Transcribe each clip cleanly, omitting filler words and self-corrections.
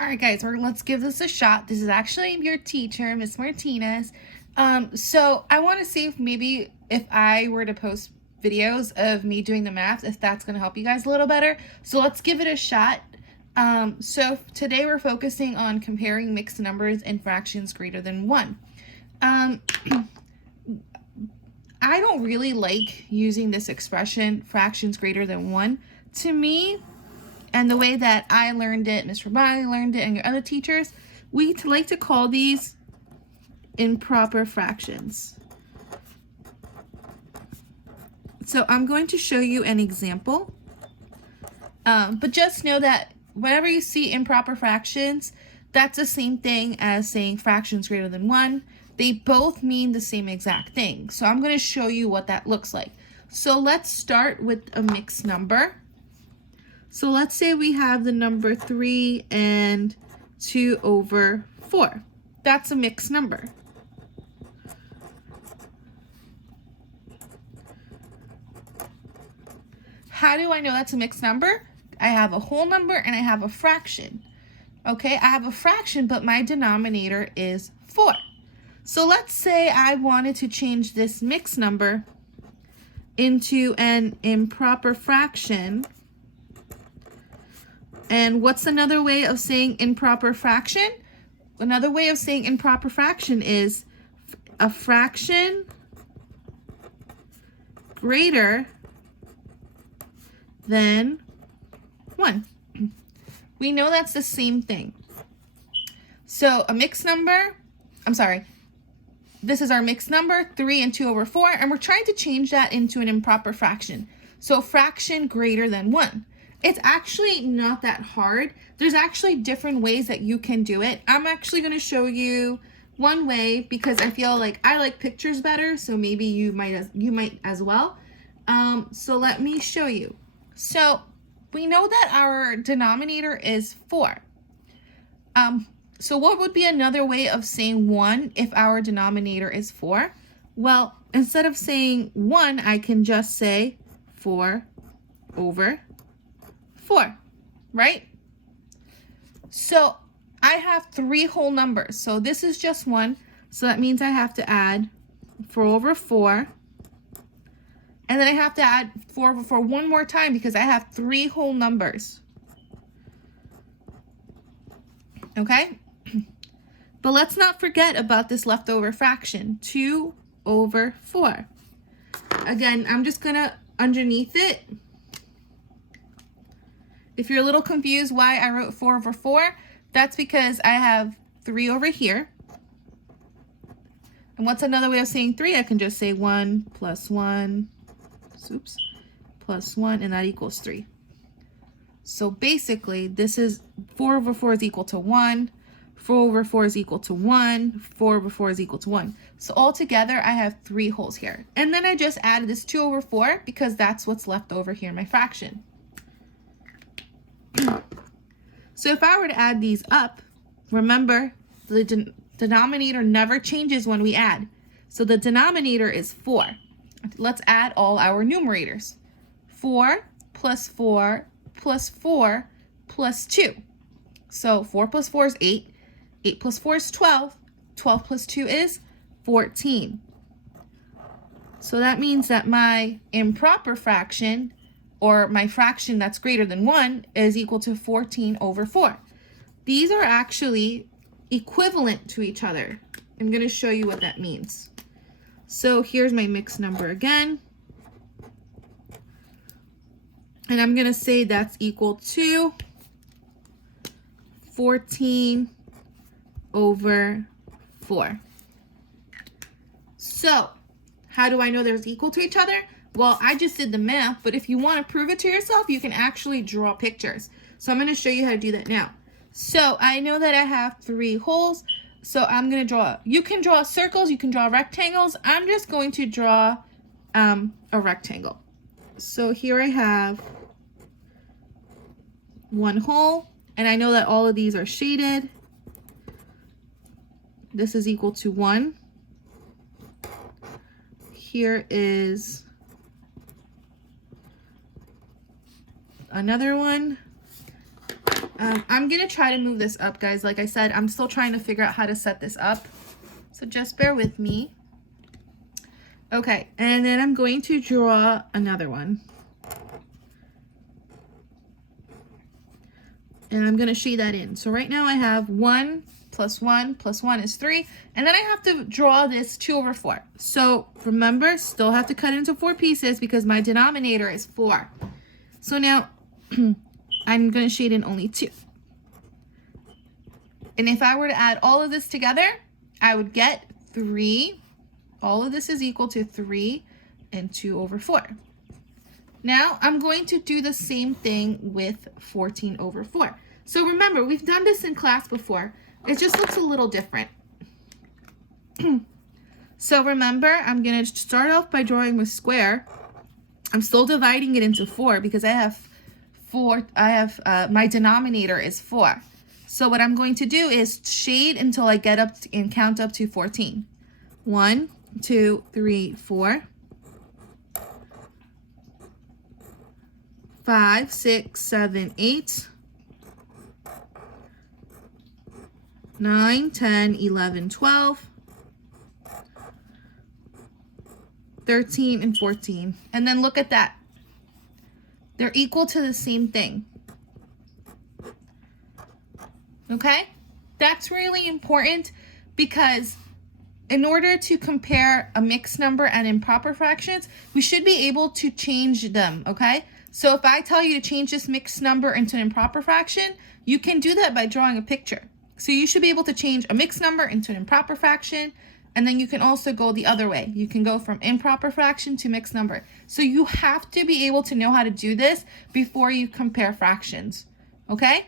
All right, guys, let's give this a shot. This is actually your teacher, Miss Martinez. So I want to see if I were to post videos of me doing the math, if that's going to help you guys a little better. So let's give it a shot. So today we're focusing on comparing mixed numbers and fractions greater than 1. I don't really like using this expression, fractions greater than 1. To me, and the way that I learned it, Ms. Rabani learned it, and your other teachers, we like to call these improper fractions. So I'm going to show you an example, but just know that whenever you see improper fractions, that's the same thing as saying fractions greater than 1. They both mean the same exact thing. So I'm going to show you what that looks like. So let's start with a mixed number. So let's say we have the number 3 and 2 over 4. That's a mixed number. How do I know that's a mixed number? I have a whole number and I have a fraction. Okay, I have a fraction, but my denominator is 4. So let's say I wanted to change this mixed number into an improper fraction. And what's another way of saying improper fraction? Another way of saying improper fraction is a fraction greater than 1. We know that's the same thing. So a mixed number, this is our mixed number, 3 and 2 over 4, and we're trying to change that into an improper fraction. So a fraction greater than 1. It's actually not that hard. There's actually different ways that you can do it. I'm actually going to show you one way because I feel like I like pictures better, so maybe you might as well. So let me show you. So we know that our denominator is 4. So what would be another way of saying 1 if our denominator is 4? Well, instead of saying 1, I can just say 4 over 4, right? So I have 3 whole numbers. So this is just 1. So that means I have to add 4 over 4. And then I have to add 4 over 4 one more time because I have 3 whole numbers. Okay? But let's not forget about this leftover fraction, 2 over 4. Again, I'm just going to underneath it. If you're a little confused why I wrote 4 over 4, that's because I have 3 over here. And what's another way of saying 3? I can just say 1 plus 1, plus 1, and that equals 3. So basically, this is 4 over 4 is equal to 1. 4 over 4 is equal to 1. 4 over 4 is equal to 1. So altogether, I have 3 wholes here. And then I just added this 2 over 4 because that's what's left over here in my fraction. So if I were to add these up, remember the denominator never changes when we add. So the denominator is 4. Let's add all our numerators. 4 plus 4 plus 4 plus 2. So 4 plus 4 is 8. 8 plus 4 is 12. 12 plus 2 is 14. So that means that my improper fraction, or my fraction that's greater than 1, is equal to 14 over 4. These are actually equivalent to each other. I'm going to show you what that means. So here's my mixed number again. And I'm going to say that's equal to 14 over 4. So how do I know they're equal to each other? Well, I just did the math, but if you want to prove it to yourself, you can actually draw pictures. So I'm going to show you how to do that now. So I know that I have 3 holes. So I'm going to draw, you can draw circles, you can draw rectangles. I'm just going to draw a rectangle. So here I have 1 hole, and I know that all of these are shaded. This is equal to 1. Here is another one. I'm going to try to move this up, guys. Like I said, I'm still trying to figure out how to set this up. So just bear with me. Okay, and then I'm going to draw another one. And I'm going to shade that in. So right now I have 1 plus 1 plus 1 is 3. And then I have to draw this 2 over 4. So remember, still have to cut into 4 pieces because my denominator is 4. So now I'm going to shade in only 2. And if I were to add all of this together, I would get 3. All of this is equal to 3 and 2 over 4. Now I'm going to do the same thing with 14 over 4. So remember, we've done this in class before. It just looks a little different. So remember, I'm going to start off by drawing with square. I'm still dividing it into 4 because I have 4. My denominator is 4. So what I'm going to do is shade until I get up and count up to 14. 1, 2, 3, 4. 5, 6, 7, 8, 9, 10, 11, 12, 13, and 14. And then look at that. They're equal to the same thing. Okay? That's really important because in order to compare a mixed number and improper fractions, we should be able to change them, okay? So if I tell you to change this mixed number into an improper fraction, you can do that by drawing a picture. So you should be able to change a mixed number into an improper fraction, and then you can also go the other way. You can go from improper fraction to mixed number. So you have to be able to know how to do this before you compare fractions, okay?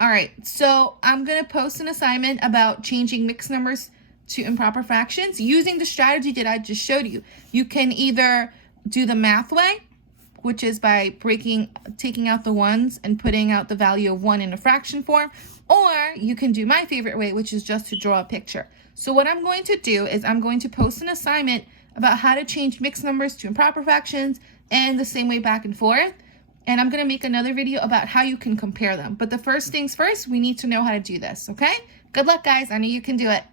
All right, so I'm gonna post an assignment about changing mixed numbers to improper fractions using the strategy that I just showed you. You can either do the math way, which is by taking out the ones and putting out the value of 1 in a fraction form, or you can do my favorite way, which is just to draw a picture. So what I'm going to do is I'm going to post an assignment about how to change mixed numbers to improper fractions and the same way back and forth. And I'm going to make another video about how you can compare them. But the first things first, we need to know how to do this, okay? Good luck, guys. I know you can do it.